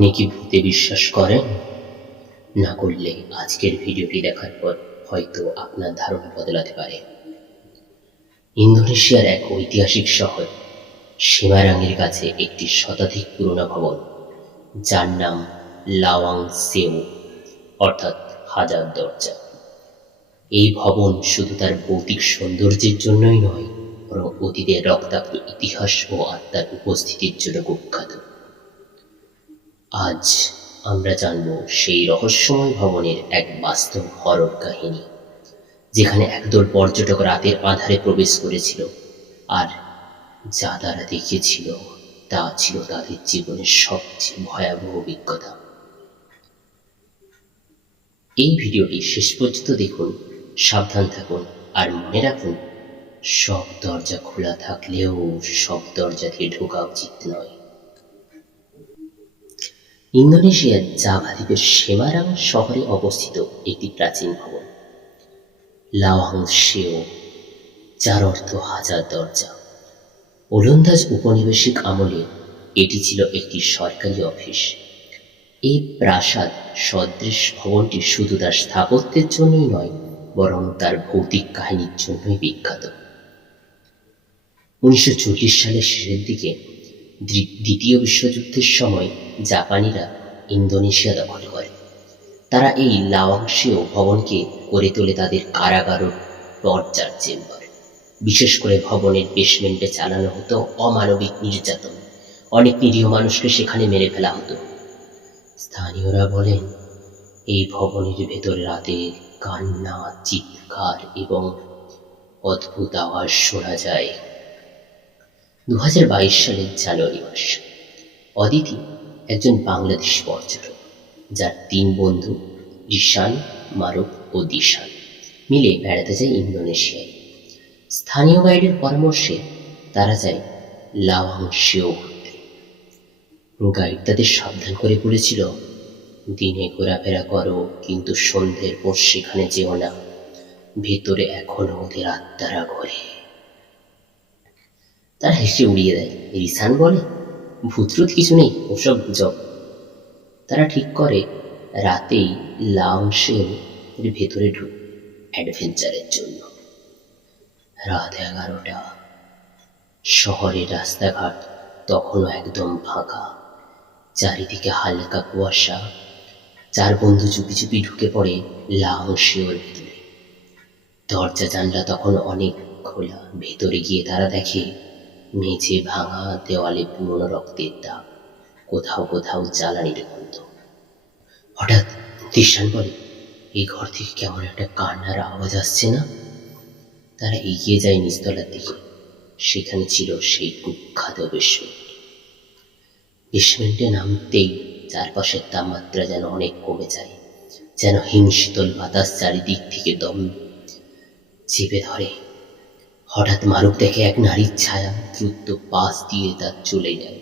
আপনি কি ভূতে বিশ্বাস করেন? না করলে আজকের ভিডিওটি দেখার পর হয়তো আপনার ধারণা বদলাতে পারে। ইন্দোনেশিয়ার এক ঐতিহাসিক শহর, সীমারাঙের কাছে একটি শতাধিক পুরনো ভবন, যার নাম লাওয়াং সেও অর্থাৎ হাজার দরজা। এই ভবন শুধু তার ভৌতিক সৌন্দর্যের জন্যই নয়, বরং অতীতের রক্তাক্ত ইতিহাস ও আত্মার উপস্থিতির জন্য কুখ্যাত। আজ আমরা জানব সেই রহস্যময় ভবনের এক বাস্তব হরর কাহিনী, যেখানে একদল পর্যটক রাতের আধারে প্রবেশ করেছিল আর যা তারা দেখেছিল তা ছিল তাদের জীবনের সবচেয়ে ভয়াবহ অভিজ্ঞতা। এই ভিডিওটি শেষ পর্যন্ত দেখুন, সাবধান থাকুন আর মনে রাখুন, সব দরজা খোলা থাকলেও সব দরজা দিয়ে ঢোকা উচিত নয়। ইন্দোনেশিয়ার জাভা দ্বীপের সেমারাং শহরে অবস্থিত একটি প্রাচীন ভবন। লাওয়াং শেও যার অর্থ হাজার দরজা। ওলন্দাজ উপনিবেশিক আমলে এটি ছিল একটি সরকারি অফিস। এই প্রাসাদ সদৃশ ভবনটি শুধু তার স্থাপত্যের জন্যই নয়, বরং তার ভৌতিক কাহিনীর জন্যই বিখ্যাত। উনিশশো চল্লিশ সালের শেষের দিকে দ্বিতীয় বিশ্বযুদ্ধের সময় জাপানিরা ইন্দোনেশিয়া দখল করে। তারা এই লাওয়াংশীয় ভবনকে করে তোলে তাদের কারাগার টর্চার চেম্বার। বিশেষ করে ভবনের বেসমেন্টে চালানো হতো অমানবিক নির্যাতন। অনেক নিরীহ মানুষকে সেখানে মেরে ফেলা হতো। স্থানীয়রা বলেন, এই ভবনের ভেতরে রাতে কান্না, চিৎকার এবং অদ্ভুত আওয়াজ শোনা যায়। দু হাজার বাইশ সালের জানুয়ারি মাস। অদিতি একজন বাংলাদেশ পর্যটক যার তিন বন্ধু রিশান মারুফ ও দিশান মিলে বেড়াতে যায় ইন্দোনেশিয়ায়। স্থানীয় গাইডের পরামর্শে তারা যায় লাওয়াং শিও ঘুরতে গাইড তাদের সাবধান করে বলেছিল, দিনে ঘোরাফেরা করো, কিন্তু সন্ধ্যের পর সেখানে যেও না। ভেতরে এখনও ওদের আত্মারা ঘরে। তারা হেসে উড়িয়ে দেয়। রিসান বলে ভূতরুত কিছু নেই, ওসব গুজব। তারা ঠিক করে, রাতেই লাউন্সেও এর ভেতরে ঢুক অ্যাডভেঞ্চারের জন্য। রাত এগারোটা। শহরের রাস্তাঘাট তখনও একদম ফাঁকা। চারিদিকে হালকা কুয়াশা। চার বন্ধু চুপি চুপি ঢুকে পড়ে লাউন্সেওর ভেতরে। দরজা জানলা তখন অনেক খোলা। ভেতরে গিয়ে তারা দেখে মেঝে ভাঙা দেওয়ালে পুরনো রক্তের দাগ। কোথাও কোথাও জ্বালানির গন্ধ। হঠাৎ দিশান বলে এই ঘর থেকে কেমন একটা কান্নার আওয়াজ আসছে না? তারা এগিয়ে যায় নিচতলার দিকে। সেখানে ছিল সেই কুখ্যাত বেসমেন্ট। বেসমেন্টে নামতেই চারপাশের তাপমাত্রা যেন অনেক কমে যায়, যেন হিমশীতল বাতাস চারিদিক থেকে দম চেপে ধরে। হঠাৎ মারুক দেখে এক নারীর ছায়া দ্রুত পাশ দিয়ে তার চলে যায়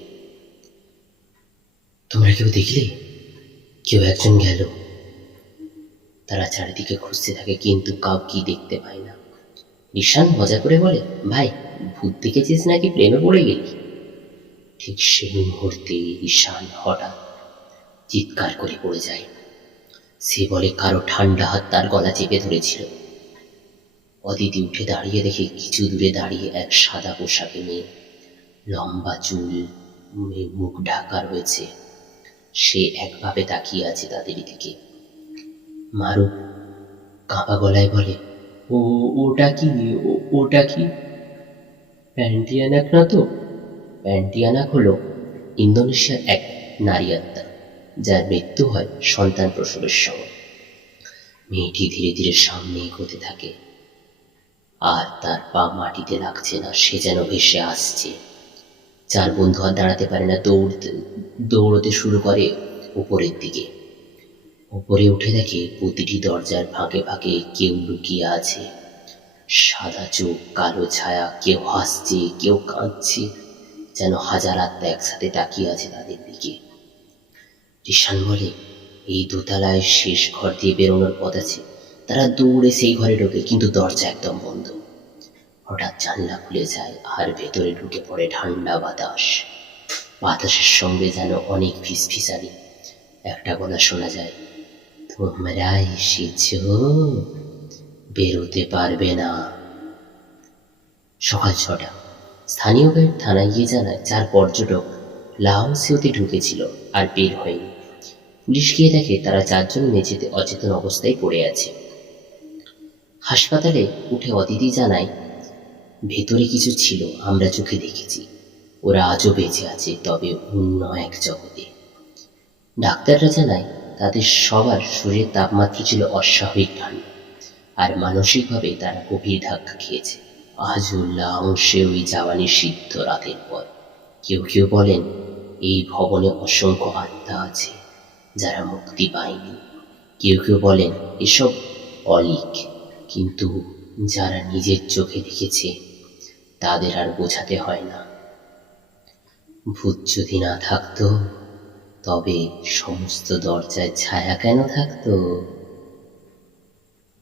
তোমরা কেউ দেখলে? কেউ একজন গেল। তারা চারিদিকে খুঁজতে থাকে, কিন্তু কাউকে দেখতে পায় না। ঈশান মজা করে বলে, ভাই, ভূত দেখেছিস নাকি? প্রেমে পড়ে গেলি? ঠিক সেই মুহূর্তে ঈশান হঠাৎ চিৎকার করে পড়ে যায়। সে বলে, কারও ঠান্ডা হাত তার গলা চেপে ধরেছিল। অদিতি উঠে দাঁড়িয়ে দেখে কিছু দূরে দাঁড়িয়ে এক সাদা পোশাকে মেয়ে। লম্বা চুল মুখ ঢাকা রয়েছে। সে একভাবে তাকিয়ে আছে তাদের দিকে। মারু কাঁপা গলায় বলে, ও, ওটা কি? ওটা কি? প্যান্টিয়ানাক না তো? প্যান্টিয়ানাক হলো ইন্দোনেশিয়ার এক নারী আত্মা, যার মৃত্যু হয় সন্তান প্রসবের সময়। মেয়েটি ধীরে ধীরে সামনে এগোতে থাকে। আর তার পা মাটিতে লাগছে না, সে যেন ভেসে আসছে। চার বন্ধু আর দাঁড়াতে পারে না, দৌড়তে দৌড়তে শুরু করে উপরের দিকে। উপরে উঠে দেখে প্রতিটি দরজার ফাঁকে ফাঁকে কেউ লুকিয়ে আছে। সাদা চোখ, কালো ছায়া, কেউ হাসছে, কেউ কাঁদছে, যেন হাজার আত্মা একসাথে তাকিয়ে আছে তাদের দিকে। রিশান বলে, এই দোতলায় শেষ ঘর দিয়ে বেরোনোর পথ আছে। তারা দৌড়ে সেই ঘরে ঢোকে, কিন্তু দরজা একদম বন্ধ। হঠাৎ জানলা খুলে যায়, আর ভেতরে ঢুকে পড়ে ঠান্ডা বাতাস। বাতাসের সঙ্গে যেন অনেক ফিসফিসানি। একটা গলা শোনা যায় তোমরা এসেছ, বেরোতে পারবে না। সকাল ছটা। স্থানীয় গাইড থানায় গিয়ে জানায়, চার পর্যটক লাহোসিওতে ঢুকেছিল আর বের হয়নি। পুলিশ গিয়ে দেখে তারা চারজন মেঝেতে অচেতন অবস্থায় পড়ে আছে। হাসপাতালে উঠে অদিতি জানায়, ভেতরে কিছু ছিল, আমরা চোখে দেখেছি। ওরা আজও বেঁচে আছে, তবে অন্য এক জগতে। ডাক্তাররা জানায়, তাদের সবার শরীরের তাপমাত্রা ছিল অস্বাভাবিক ঠান্ডা, আর মানসিকভাবে তারা গভীর ধাক্কা খেয়েছে। আজুল্লাহ অংশে ওই জাওয়ানি সিদ্ধ রাতের পর। কেউ কেউ বলেন, এই ভবনে অসংখ্য আত্মা আছে, যারা মুক্তি পায়নি। কেউ কেউ বলেন, এসব অলিক। কিন্তু যারা নিজের চোখে দেখেছে, তাদের আর বোঝাতে হয় না। ভূত যদি না থাকতো, তবে সমস্ত দরজায় ছায়া কেন থাকতো?